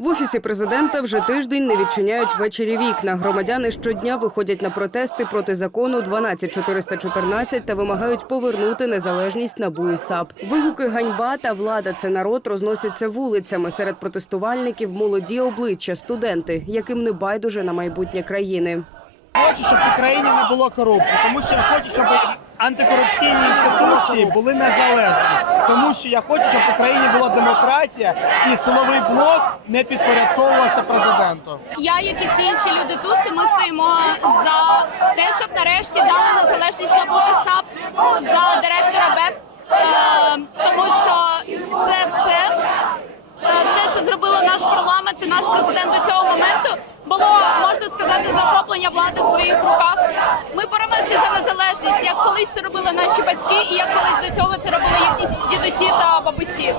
В офісі президента вже тиждень не відчиняють ввечері вікна. Громадяни щодня виходять на протести проти закону 12414 та вимагають повернути незалежність НАБУ і САП. Вигуки ганьба та влада це народ розносяться вулицями. Серед протестувальників молоді обличчя, студенти, яким не байдуже на майбутнє країни. Хочу, щоб в Україні не було корупції, тому що хочу, щоб антикорупційні інституції були незалежні. Тому що я хочу, щоб в Україні була демократія і силовий блок не підпорядковувався президенту. Я, як і всі інші люди тут, ми стоїмо за те, щоб нарешті дали незалежність набути САП за директора БЕП, Е, тому що це все, е, все, що зробили наш парламент і наш президент до цього моменту, було можна сказати захоплення влади в своїх руках. Ми боремося незалежність, як колись це робили наші батьки, і як колись до цього це робили їхні дідусі та бабусі.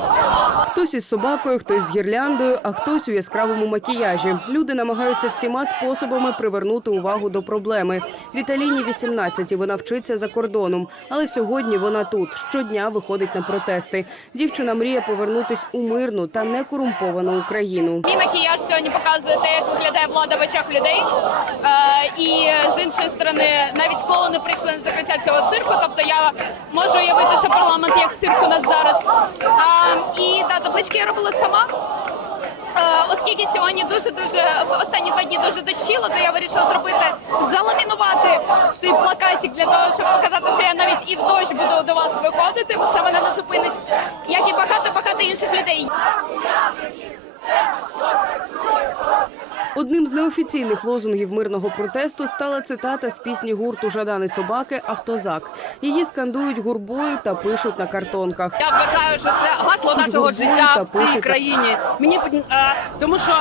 Хтось із собакою, хтось з гірляндою, а хтось у яскравому макіяжі. Люди намагаються всіма способами привернути увагу до проблеми. Віталіні 18, і вона вчиться за кордоном. Але сьогодні вона тут щодня виходить на протести. Дівчина мріє повернутись у мирну та некорумповану Україну. Мій макіяж сьогодні показує те, як виглядає влада в очах людей. Е, і з іншої сторони, навіть клоуни прийшли на закриття цього цирку. Тобто я можу уявити, що парламент як цирк у нас зараз. А, і та таблички я робила сама. Е, Оскільки сьогодні дуже дуже останні два дні дуже дощило, то я вирішила зробити заламінувати цей плакатик для того, щоб показати, що я навіть і в дощ буду до вас виходити. бо Це мене не зупинить, як і багато багато інших людей. Одним з неофіційних лозунгів мирного протесту стала цитата з пісні гурту Жадани собаки Автозак. Її скандують гурбою та пишуть на картонках. Я вважаю, що це гасло нашого життя в цій країні. Мені е, тому, що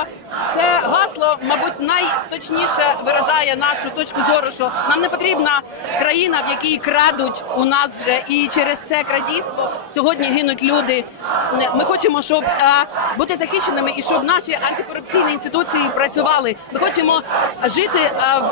це гасло, мабуть, найточніше виражає нашу точку зору, що нам не потрібна країна, в якій крадуть у нас вже, і через це крадійство сьогодні гинуть люди. Ми хочемо, щоб бути захищеними і щоб наші антикорупційні інституції працювали. Ми хочемо жити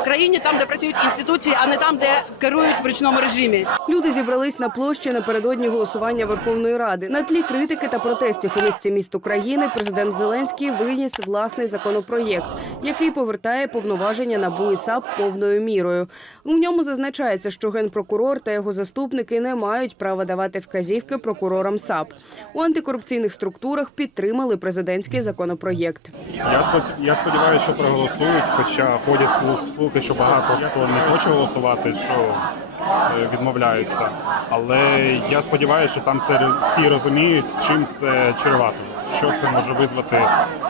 в країні там, де працюють інституції, а не там, де керують в ручному режимі. Люди зібрались на площі напередодні голосування Верховної Ради. На тлі критики та протестів у місті міст України президент Зеленський виніс власний законопроєкт, який повертає повноваження НАБУ і САП повною мірою. У ньому зазначається, що генпрокурор та його заступники не мають права давати вказівки прокурорам САП. У антикорупційних структурах підтримали президентський законопроєкт. Я сподіваюся, що проголосують, хоча ходять слух, слухи, що багато хто не хоче голосувати, що відмовляються. Але я сподіваюся, що там всі розуміють, чим це чревато. Що це може визвати?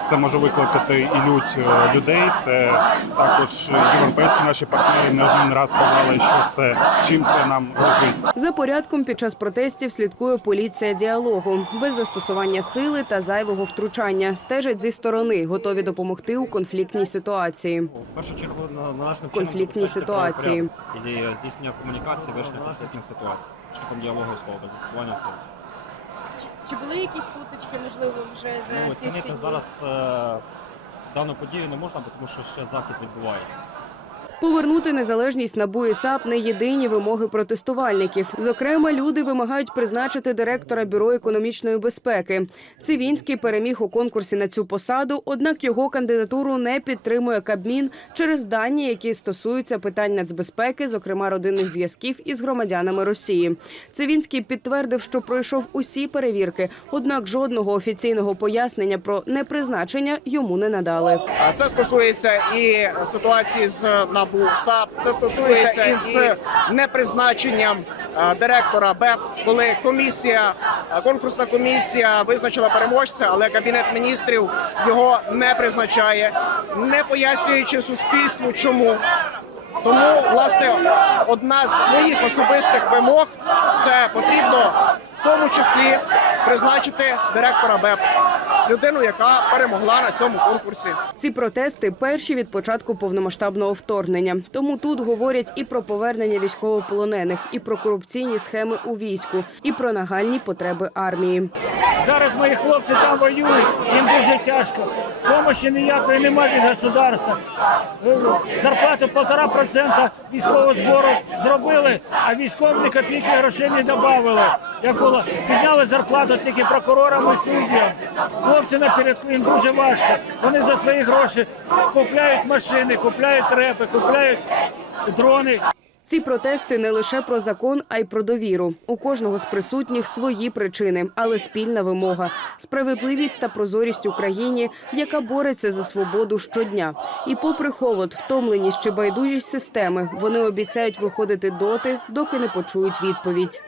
Це може викликати і лють е, людей. Це також е, європейські наші партнери не один раз сказали, що це чим це нам грозить. За порядком під час протестів слідкує поліція діалогу без застосування сили та зайвого втручання. Стежать зі сторони, готові допомогти у конфліктній ситуації. В першу чергу на- чином ситуації. і здійснення комунікації вирішення конфліктних ситуацій шляхом діалогу слова без застосування сил. Чи були якісь сутички, можливо, вже за Ну, ці всі оцінити дні? зараз е, дану подію не можна, бо тому що ще захід відбувається. Повернути незалежність НАБУ і САП не єдині вимоги протестувальників. Зокрема, люди вимагають призначити директора бюро економічної безпеки. Цивінський переміг у конкурсі на цю посаду, однак його кандидатуру не підтримує Кабмін через дані, які стосуються питань нацбезпеки, зокрема родинних зв'язків із громадянами Росії. Цивінський підтвердив, що пройшов усі перевірки, однак жодного офіційного пояснення про непризначення йому не надали. А Це стосується і ситуації з НАБУ САП. Це стосується і з непризначенням е, директора БЕП, коли комісія, е, конкурсна комісія визначила переможця, але кабінет міністрів його не призначає, не пояснюючи суспільству, чому. Тому, власне, одна з моїх особистих вимог це потрібно в тому числі призначити директора БЕП, людину, яка перемогла на цьому конкурсі. Ці протести перші від початку повномасштабного вторгнення. Тому тут говорять і про повернення військовополонених, і про корупційні схеми у війську, і про нагальні потреби армії. Зараз мої хлопці там воюють, їм дуже тяжко. Помощі ніякої немає від государства. Е, Зарплату полтора процента військового збору зробили, а військовим ні копійки грошей не додали. Як було, підняли зарплату тільки прокурорам і суддям. хлопці на передку їм дуже важко. Вони за свої гроші купляють машини, купляють репи, купляють дрони. Ці протести не лише про закон, а й про довіру. У кожного з присутніх свої причини, але спільна вимога справедливість та прозорість Україні, яка бореться за свободу щодня. І, попри холод, втомленість чи байдужість системи, вони обіцяють виходити доти, доки не почують відповідь.